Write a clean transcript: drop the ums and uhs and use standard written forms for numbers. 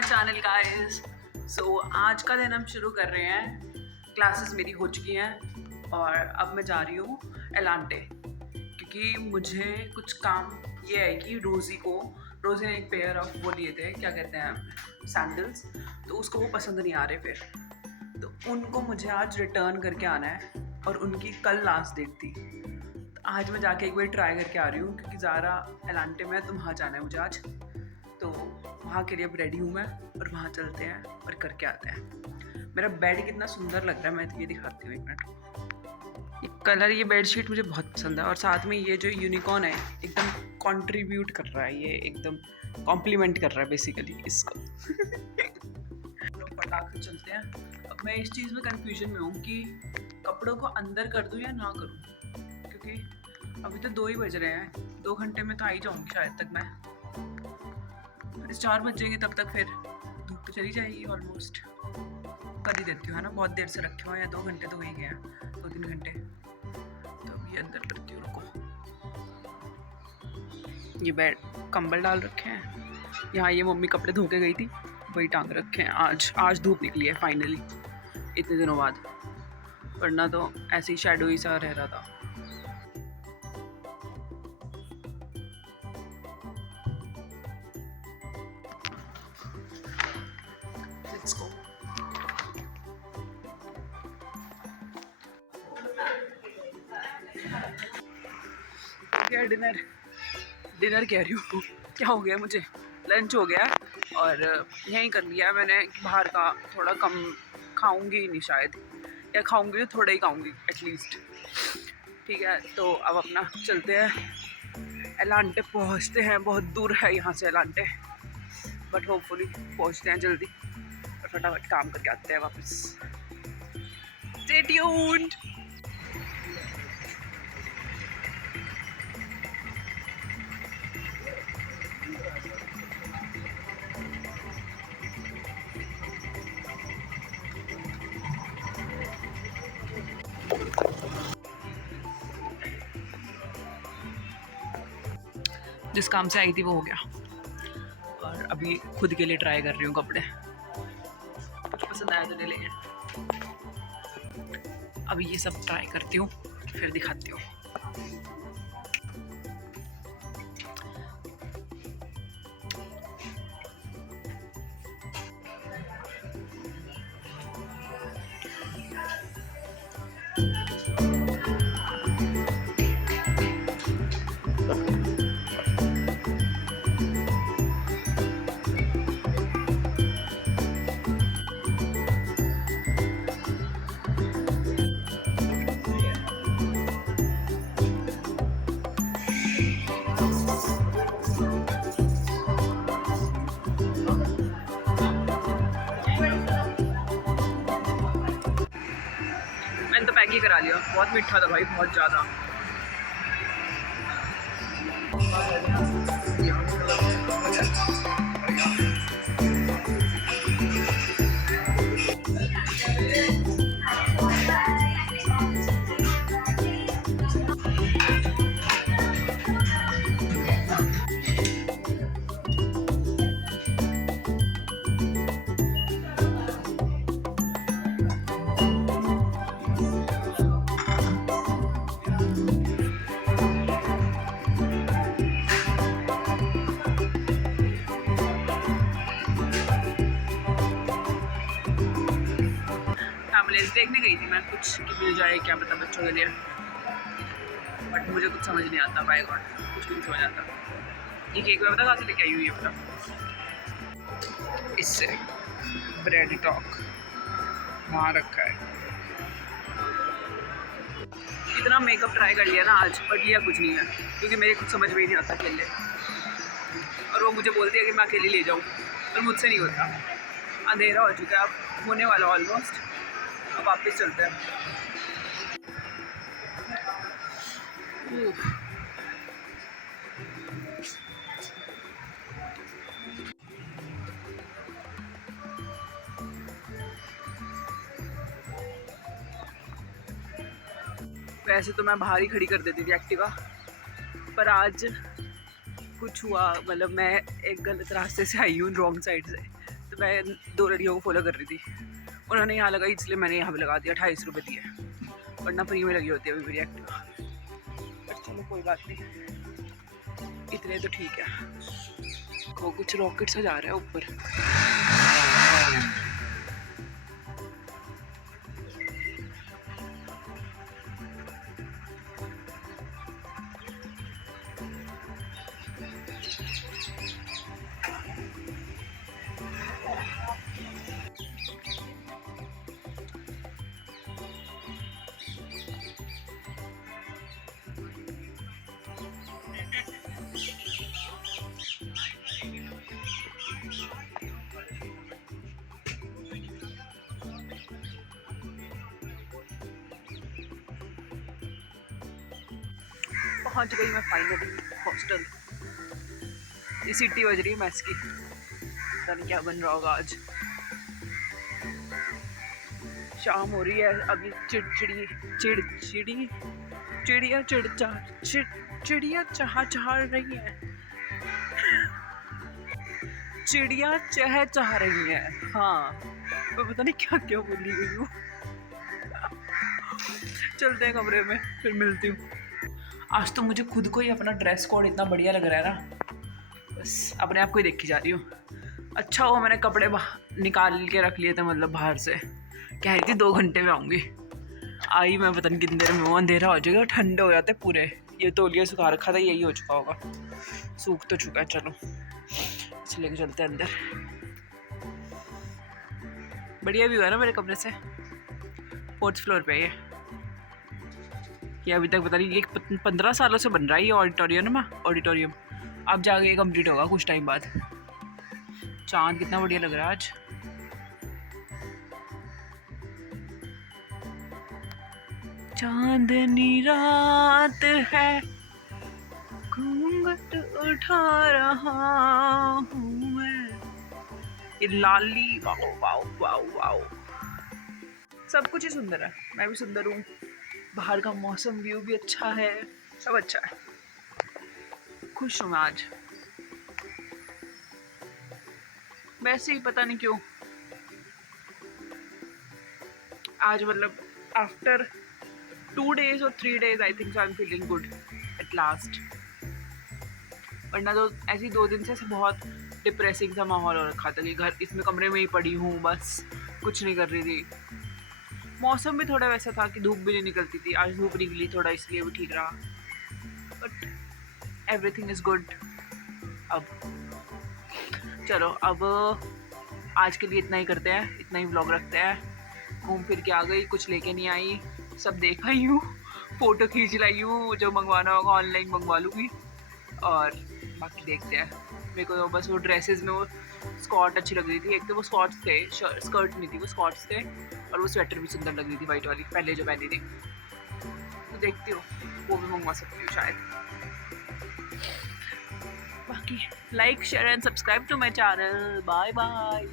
My channel guys. सो आज का दिन हम शुरू कर रहे हैं। क्लासेस मेरी हो चुकी हैं और अब मैं जा रही हूँ एलांटे, क्योंकि मुझे कुछ काम ये है कि रोज़ी ने एक पेयर ऑफ वो लिए थे, क्या कहते हैं, सैंडल्स, तो उसको वो पसंद नहीं आ रहे फिर, तो उनको मुझे आज रिटर्न करके आना है और उनकी कल लास्ट डेट थी। तो आज मैं जाके एक बार ट्राई करके आ रही हूँ, क्योंकि ज़ारा एलांटे में, तो वहाँ जाना है मुझे आज, तो वहाँ के लिए अब रेडी हूँ मैं और वहाँ चलते हैं और करके आते हैं। मेरा बेड कितना सुंदर लग रहा है, मैं तो ये दिखाती हूँ एक मिनट। ये कलर, ये बेडशीट मुझे बहुत पसंद है, और साथ में ये जो यूनिकॉर्न है एकदम कंट्रीब्यूट कर रहा है, ये एकदम कॉम्प्लीमेंट कर रहा है बेसिकली इसको। लोग पटाख से चलते हैं। अब मैं इस चीज़ में कंफ्यूजन में हूँ कि कपड़ों को अंदर कर दूँ या ना करूँ, क्योंकि अभी तो 2 ही बज रहे हैं, 2 घंटे में तो आ ही जाऊँगी शायद तक मैं। 4 बज जाएंगे तब तक फिर धूप तो चली जाएगी ऑलमोस्ट। कर ही देती हूँ, है ना, बहुत देर से रखे हुए हैं, 2 घंटे तो हो ही गए हैं, 2-3 घंटे। तो अभी अंदर करती हूँ, रुको। ये बेड कंबल डाल रखे हैं, यहाँ ये मम्मी कपड़े धो के गई थी, वही टांग रखे हैं। आज धूप निकली है फाइनली, इतने दिनों बाद, वरना तो ऐसे ही शैडो ही सा रह रहा था। Let's go. क्या डिनर कह रही हूँ, क्या हो गया मुझे, लंच हो गया और यहीं कर लिया मैंने। बाहर का थोड़ा कम खाऊंगी नहीं शायद, या खाऊंगी तो थोड़ा ही खाऊंगी एटलीस्ट, ठीक है। तो अब अपना चलते हैं एलांटे, पहुँचते हैं, बहुत दूर है यहाँ से एलांटे, बट होपफुली पहुँचते हैं जल्दी और फटाफट काम करके आते हैं वापस। Stay tuned. जिस काम से आई थी वो हो गया, और अभी खुद के लिए ट्राई कर रही हूँ कपड़े, कुछ पसंद आया तो ले लेंगे। अभी ये सब ट्राई करती हूँ, फिर दिखाती हूँ। मैंने तो पैक ही करा लिया, बहुत मीठा था भाई, बहुत ज़्यादा। देखने गई थी मैं कुछ कि मिल जाए, क्या पता बच्चों के लिए, बट मुझे कुछ समझ नहीं आता, बाय गॉड कुछ भी नहीं समझ आता। ये केक मैं पता कहाँ से लेके आई हुई है, पता, इससे ब्रेड टॉक वहाँ रखा है। इतना मेकअप ट्राई कर लिया ना आज, बट लिया कुछ नहीं है, क्योंकि मेरे कुछ समझ में ही नहीं आता अकेले, और वो मुझे बोलती है कि मैं अकेले ले जाऊँ, पर मुझसे नहीं होता। अंधेरा हो चुका है, अब होने वाला ऑलमोस्ट, अब वापस चलते हैं। वैसे तो मैं बाहर ही खड़ी कर देती थी एक्टिवा, पर आज कुछ हुआ, मतलब मैं एक गलत रास्ते से आई हूँ, रॉन्ग साइड से, तो मैं 2 लड़कियों को फॉलो कर रही थी, उन्होंने यहाँ लगाई इसलिए मैंने यहाँ पे लगा दिया, 28 रुपये दिए, वरना फ्री में लगी होती है अभी मेरी एक्टिवा। पर चलो कोई बात नहीं, इतने तो ठीक है। वो कुछ रॉकेट सा जा रहा है ऊपर। पहुंच गई मैं फाइनली हॉस्टल। ये सीटी बज रही है मैस की, पता नहीं क्या बन रहा होगा आज। शाम हो रही है, अभी चिड़िया चाह रही है, चिड़िया चाह रही है। हाँ, मैं पता नहीं क्या क्या बोली गई हूँ। चलते हैं कमरे में, फिर मिलती हूँ। आज तो मुझे खुद को ही अपना ड्रेस कोड इतना बढ़िया लग रहा है ना, बस अपने आप को ही देखी जा रही हूँ। अच्छा हुआ मैंने कपड़े निकाल के रख लिए थे, मतलब बाहर से। कह रही थी 2 घंटे में आऊँगी, आई मैं पता नहीं कितनी देर में। वो अंधेरा हो जाएगा, ठंडे हो जाते पूरे। ये तौलिया सुखा रखा था, यही हो चुका होगा, सूख तो चुका है। चलो इसे लेके चलते हैं अंदर। बढ़िया व्यू है ना मेरे कमरे से, 4th फ्लोर पे है ये अभी तक पता नहीं, ये 15 सालों से बन रहा है ये ऑडिटोरियम। अब जाके ये कंप्लीट होगा कुछ टाइम बाद। चांद कितना बढ़िया लग रहा है आज। चांदनी रात है, घूंघट उठा रहा हूँ मैं। ये लाली, वाओ वाओ वाओ वाओ, सब कुछ ही सुंदर है। मैं भी सुंदर हूँ, बाहर का मौसम, व्यू भी अच्छा है, सब अच्छा है। खुश हूँ मैं आज। वैसे ही पता नहीं क्यों आज, मतलब आफ्टर 2 days और 3 days I think I am feeling good at last. वरना तो ऐसे 2 दिन से बहुत डिप्रेसिंग सा माहौल हो रखा था कि घर इसमें कमरे में ही पड़ी हूँ, बस कुछ नहीं कर रही थी। मौसम भी थोड़ा वैसा था कि धूप भी नहीं निकलती थी, आज धूप निकली थोड़ा, इसलिए भी ठीक रहा। But everything is good. अब चलो, अब आज के लिए इतना ही करते हैं, इतना ही व्लॉग रखते हैं। घूम फिर के आ गई, कुछ लेके नहीं आई, सब देख आई हूँ, फ़ोटो खींच लाई हूँ। जो मंगवाना होगा ऑनलाइन मंगवा लूँगी, और बाकी देखते हैं। मेरे को बस वो ड्रेसेस में वो स्कॉट अच्छी लग रही थी। एक तो वो स्कॉट्स थे, स्कर्ट नहीं थी, वो स्कॉट्स थे। और वो स्वेटर भी सुंदर लग रही थी, वाइट वाली, पहले जो पहनी थी। तो देखती हूँ, वो भी मंगवा सकती हूँ शायद। बाकी like, share and subscribe to my channel. Bye bye.